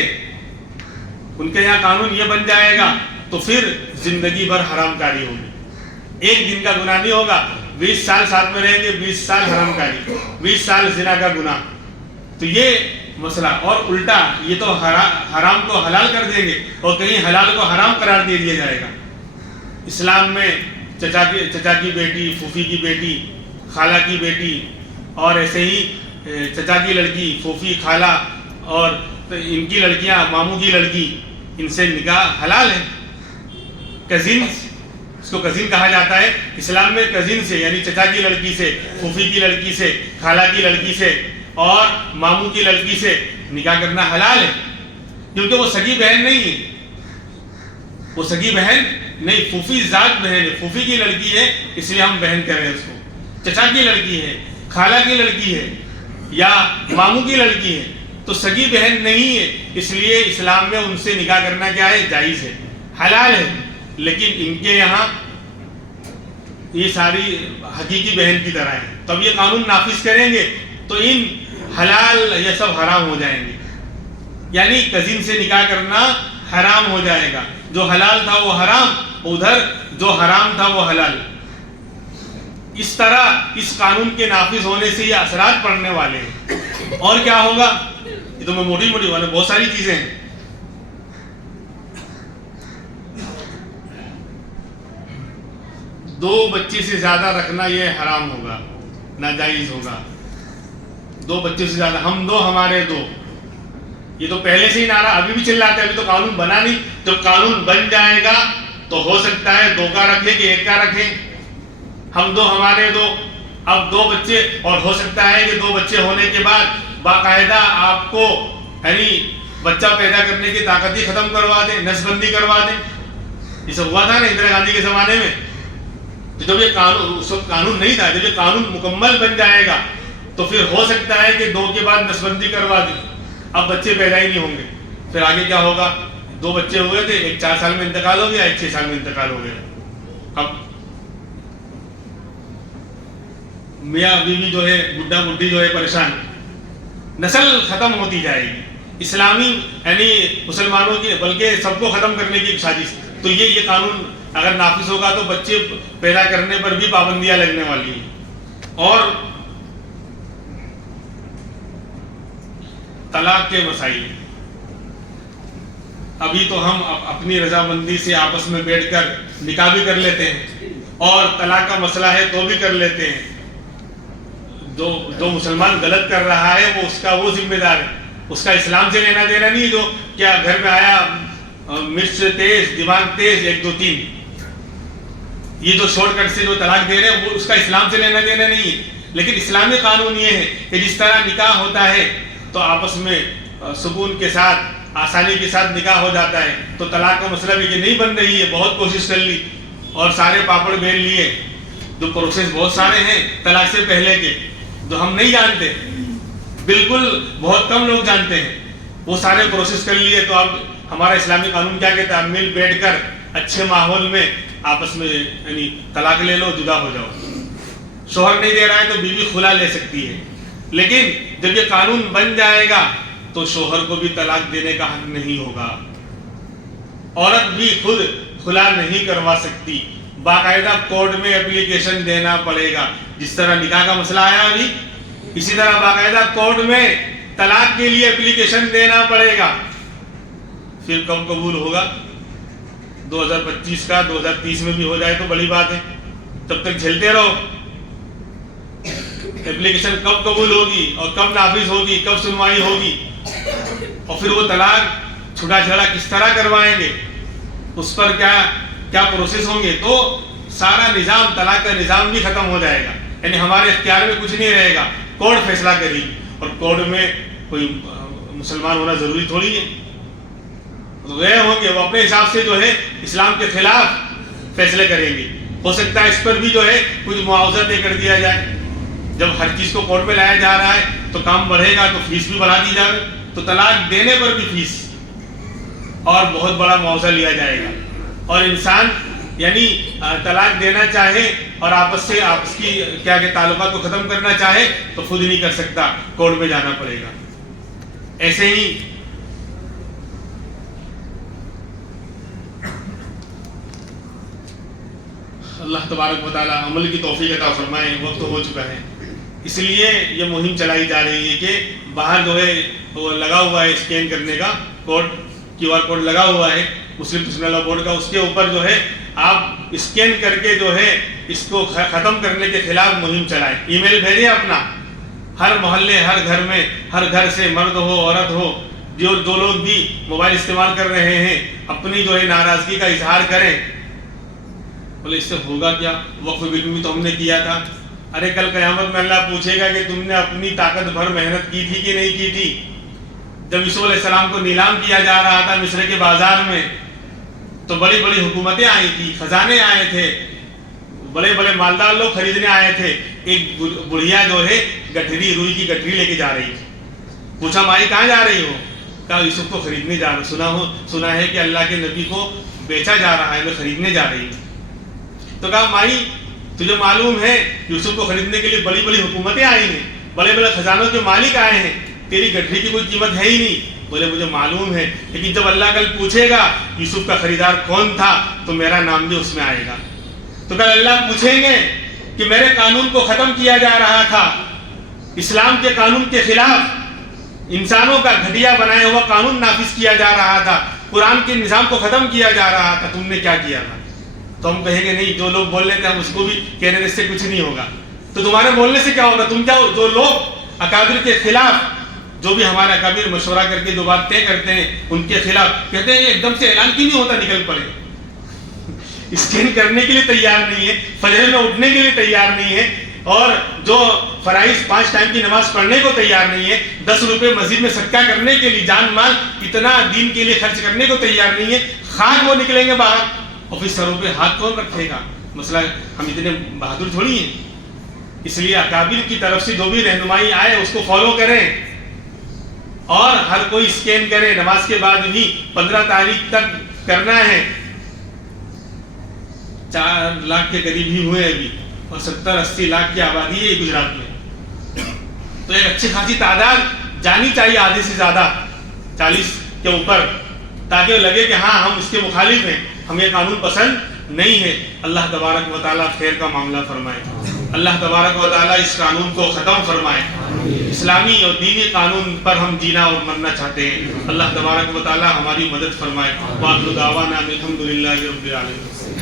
ان کے یہاں قانون یہ بن جائے گا، تو پھر زندگی بھر حرام کاری ہوگی۔ 1 دن کا گناہ نہیں ہوگا، 20 سال ساتھ میں رہیں گے، 20 سال حرام کاری، 20 سال زنا کا گناہ۔ تو یہ مسئلہ، اور الٹا یہ تو حرام کو حلال کر دیں گے اور کہیں حلال کو حرام قرار دے دیا جائے گا۔ اسلام میں چچا کی بیٹی، پھوپھی کی بیٹی، خالہ کی بیٹی، اور ایسے ہی چچا کی لڑکی، پھوپھی، خالہ اور ان کی لڑکیاں، ماموں کی لڑکی، ان سے نکاح حلال ہے۔ کزن، اس کو کزن کہا جاتا ہے اسلام میں، کزن سے یعنی چچا کی لڑکی سے، پھوپھی کی لڑکی سے، خالہ کی لڑکی سے اور ماموں کی لڑکی سے نکاح کرنا حلال ہے، کیونکہ وہ سگی بہن نہیں ہے، وہ سگی بہن نہیں، پھوپھی ذات بہن ہے، پھوپھی کی لڑکی ہے اس لیے ہم بہن کہہ رہے ہیں اس کو۔ چچا کی لڑکی ہے، خالہ کی لڑکی ہے یا ماموں کی لڑکی ہے تو سگی بہن نہیں ہے، اس لیے اسلام میں ان سے نکاح کرنا کیا ہے؟ جائز ہے، حلال ہے۔ لیکن ان کے یہاں یہ ساری حقیقی بہن کی طرح ہے، تو اب یہ قانون نافذ کریں گے تو ان حلال یہ سب حرام ہو جائیں گے، یعنی کزن سے نکاح کرنا حرام ہو جائے گا، جو حلال تھا وہ حرام، ادھر جو حرام تھا وہ حلال۔ اس طرح اس قانون کے نافذ ہونے سے یہ اثرات پڑنے والے ہیں۔ اور کیا ہوگا؟ یہ تو میں موٹی والا بہت ساری چیزیں ہیں۔ 2 بچے سے زیادہ رکھنا یہ حرام ہوگا، ناجائز ہوگا۔ 2 بچے سے زیادہ، ہم 2 ہمارے 2، یہ تو پہلے سے ہی نعرہ ابھی بھی چل رہا ہے، ابھی تو قانون بنا نہیں۔ جب قانون بن جائے گا تو ہو سکتا ہے 2 کا رکھیں کہ 1 کا رکھیں، ہم 2 ہمارے 2، اب 2 بچے، اور ہو سکتا ہے کہ 2 بچے ہونے کے بعد باقاعدہ آپ کو یعنی بچہ پیدا کرنے کی طاقت ہی ختم کروا دیں، نسل بندی کروا دیں۔ یہ سب ہوا تھا نا اندرا گاندھی کے زمانے میں، تو جب یہ قانون، اس وقت قانون نہیں تھا، جب یہ قانون مکمل بن جائے گا تو پھر ہو سکتا ہے کہ 2 کے بعد نسبندی کروا دی، اب بچے پیدا ہی نہیں ہوں گے، پھر آگے کیا ہوگا؟ 2 بچے ہوئے تھے، ایک 4 سال میں انتقال ہو گیا، ایک 6 سال میں انتقال ہو گیا، اب میاں بیوی جو ہے، بڈھا بڈھی جو ہے پریشان، نسل ختم ہوتی جائے گی، اسلامی یعنی مسلمانوں کی بلکہ سب کو ختم کرنے کی ایک سازش۔ تو یہ قانون اگر نافذ ہوگا تو بچے پیدا کرنے پر بھی پابندیاں لگنے والی ہیں۔ اور طلاق کے مسائل، ابھی تو ہم اپنی رضامندی سے آپس میں بیٹھ کر نکاح بھی کر لیتے ہیں، اور طلاق کا مسئلہ ہے تو بھی کر لیتے ہیں۔ جو مسلمان غلط کر رہا ہے وہ اس کا وہ ذمہ دار ہے، اس کا اسلام سے لینا دینا نہیں۔ جو کیا گھر میں آیا مرچ تیز، دماغ تیز، 1 2 3، یہ جو شارٹ کٹ سے جو طلاق دے رہے ہیں وہ اس کا اسلام سے لینا دینا نہیں ہے۔ لیکن اسلامی قانون یہ ہے کہ جس طرح نکاح ہوتا ہے تو آپس میں سکون کے ساتھ، آسانی کے ساتھ نکاح ہو جاتا ہے، تو طلاق کا مسئلہ بھی کہ نہیں بن رہی ہے، بہت کوشش کر لی اور سارے پاپڑ بیل لیے، جو پروسیس بہت سارے ہیں طلاق سے پہلے کے جو ہم نہیں جانتے، بالکل بہت کم لوگ جانتے ہیں، وہ سارے پروسیس کر لیے۔ تو اب ہمارا اسلامی قانون کیا کہتا ہے؟ مل بیٹھ کر اچھے ماحول میں آپس میں یعنی طلاق لے لو، جدا ہو جاؤ۔ شوہر نہیں دے رہا ہے تو بیوی خلا لے سکتی ہے، لیکن جب یہ قانون بن جائے گا تو شوہر کو بھی طلاق دینے کا حق نہیں ہوگا، عورت بھی خود خلا نہیں کروا سکتی، باقاعدہ کورٹ میں اپلیکیشن دینا پڑے گا۔ جس طرح نکاح کا مسئلہ آیا ابھی، اسی طرح باقاعدہ کورٹ میں طلاق کے لیے اپلیکیشن دینا پڑے گا۔ پھر کب قبول ہوگا؟ 2025 کا 2030 میں بھی ہو جائے تو بڑی بات ہے، تب تک جھیلتے رہو۔ اپلیکیشن کب قبول ہوگی اور کب نافذ ہوگی، کب سنوائی ہوگی، اور پھر وہ طلاق چھٹا چھڑا کس طرح کروائیں گے، اس پر کیا پروسیس ہوں گے، تو سارا نظام، طلاق کا نظام بھی ختم ہو جائے گا۔ یعنی ہمارے اختیار میں کچھ نہیں رہے گا، کورٹ فیصلہ کرے گی، اور کورٹ میں کوئی مسلمان ہونا ضروری تھوڑی ہے، غیر ہوں گے، وہ اپنے حساب سے جو ہے اسلام کے خلاف فیصلے کریں گے۔ ہو سکتا ہے اس پر بھی جو ہے کچھ معاوضہ طے کر دیا جائے، جب ہر چیز کو کورٹ میں لایا جا رہا ہے تو کام بڑھے گا تو فیس بھی بڑھا دی جائے، تو طلاق دینے پر بھی فیس اور بہت بڑا معاوضہ لیا جائے گا۔ اور انسان یعنی طلاق دینا چاہے اور آپس کی کیا کہ تعلقات کو ختم کرنا چاہے تو خود نہیں کر سکتا، کورٹ میں جانا پڑے گا۔ ایسے ہی اللہ تبارک و تعالیٰ عمل کی توفیق عطا فرمائے۔ وقت ہو چکا ہے، اس لیے یہ مہم چلائی جا رہی ہے کہ باہر جو ہے وہ لگا ہوا ہے اسکین کرنے کا کوڈ، QR کوڈ لگا ہوا ہے مسلم پرسنل لا بورڈ کا، اس کے اوپر جو ہے آپ اسکین کر کے جو ہے اس کو ختم کرنے کے خلاف مہم چلائیں۔ ای میل بھیجیں اپنا، ہر محلے، ہر گھر میں، ہر گھر سے مرد ہو عورت ہو، جو لوگ بھی موبائل استعمال کر رہے ہیں اپنی جو ہے ناراضگی کا اظہار کریں۔ بولے اس سے ہوگا کیا؟ وقف علم بھی تو ہم نے کیا تھا۔ ارے کل قیامت میں اللہ پوچھے گا کہ تم نے اپنی طاقت بھر محنت کی تھی کہ نہیں کی تھی؟ جب یوسف علیہ السلام کو نیلام کیا جا رہا تھا مصر کے بازار میں تو بڑی بڑی حکومتیں آئی تھی، خزانے آئے تھے، بڑے بڑے مالدار لوگ خریدنے آئے تھے۔ ایک بڑھیا جو ہے گٹھری، روئی کی گٹھری لے کے جا رہی تھی۔ پوچھا مائی کہاں جا رہی ہو؟ کہا یوسف کو خریدنے جا رہا، سنا ہے کہ اللہ کے نبی کو بیچا جا رہا ہے، میں خریدنے جا رہی ہوں۔ تو کہا مائی تجھے معلوم ہے یوسف کو خریدنے کے لیے بڑی بڑی حکومتیں آئی ہیں، بڑے بڑے خزانوں کے مالک آئے ہیں، تیری گٹھری کی کوئی قیمت ہے ہی نہیں۔ بولے مجھے معلوم ہے، لیکن جب اللہ کل پوچھے گا یوسف کا خریدار کون تھا تو میرا نام بھی اس میں آئے گا۔ تو کل اللہ پوچھیں گے کہ میرے قانون کو ختم کیا جا رہا تھا، اسلام کے قانون کے خلاف انسانوں کا گھٹیا بنایا ہوا قانون نافذ کیا جا رہا تھا، قرآن کے نظام کو ختم کیا جا رہا تھا، تم نے کیا کیا تھا؟ تو ہم کہیں گے نہیں، جو لوگ بول رہے تھے ہم اس کو بھی کہنے سے کچھ نہیں ہوگا۔ تو تمہارے بولنے سے کیا ہوگا؟ تم کیا جو لوگ اکابر کے خلاف، جو بھی ہمارے اکابر مشورہ کر کے جو بات طے کرتے ہیں ان کے خلاف کہتے ہیں یہ ایک دم سے اعلان کیوں نہیں ہوتا، نکل پڑے، اسکین کرنے کے لیے تیار نہیں ہے، فجر میں اٹھنے کے لیے تیار نہیں ہے، اور جو فرائض 5 ٹائم کی نماز پڑھنے کو تیار نہیں ہے، 10 روپے مسجد میں صدقہ کرنے کے لیے، جان مال اتنا دین کے لیے خرچ کرنے کو تیار نہیں ہے، خاک وہ نکلیں گے باہر، اور پھر سروں پہ ہاتھ کون رکھے گا؟ مسئلہ ہم اتنے بہادر تھوڑی ہیں، اس لیے اکابر کی طرف سے جو بھی رہنمائی آئے اس کو فالو کریں، اور ہر کوئی اسکین کرے، نماز کے بعد بھی 15 تاریخ تک کرنا ہے۔ 4 لاکھ کے قریب ہی ہوئے ابھی، اور 70-80 لاکھ کی آبادی ہے گجرات میں، تو ایک اچھی خاصی تعداد جانی چاہیے، آدھے سے زیادہ 40 کے اوپر، تاکہ لگے کہ ہاں ہم اس کے مخالف ہیں، ہمیں قانون پسند نہیں ہے۔ اللہ تبارک و تعالیٰ خیر کا معاملہ فرمائے، اللہ تبارک و تعالیٰ اس قانون کو ختم فرمائے۔ اسلامی اور دینی قانون پر ہم جینا اور مرنا چاہتے ہیں، اللہ تبارک و تعالیٰ ہماری مدد فرمائے۔ وآخر دعوانا الحمد للہ رب العالمین۔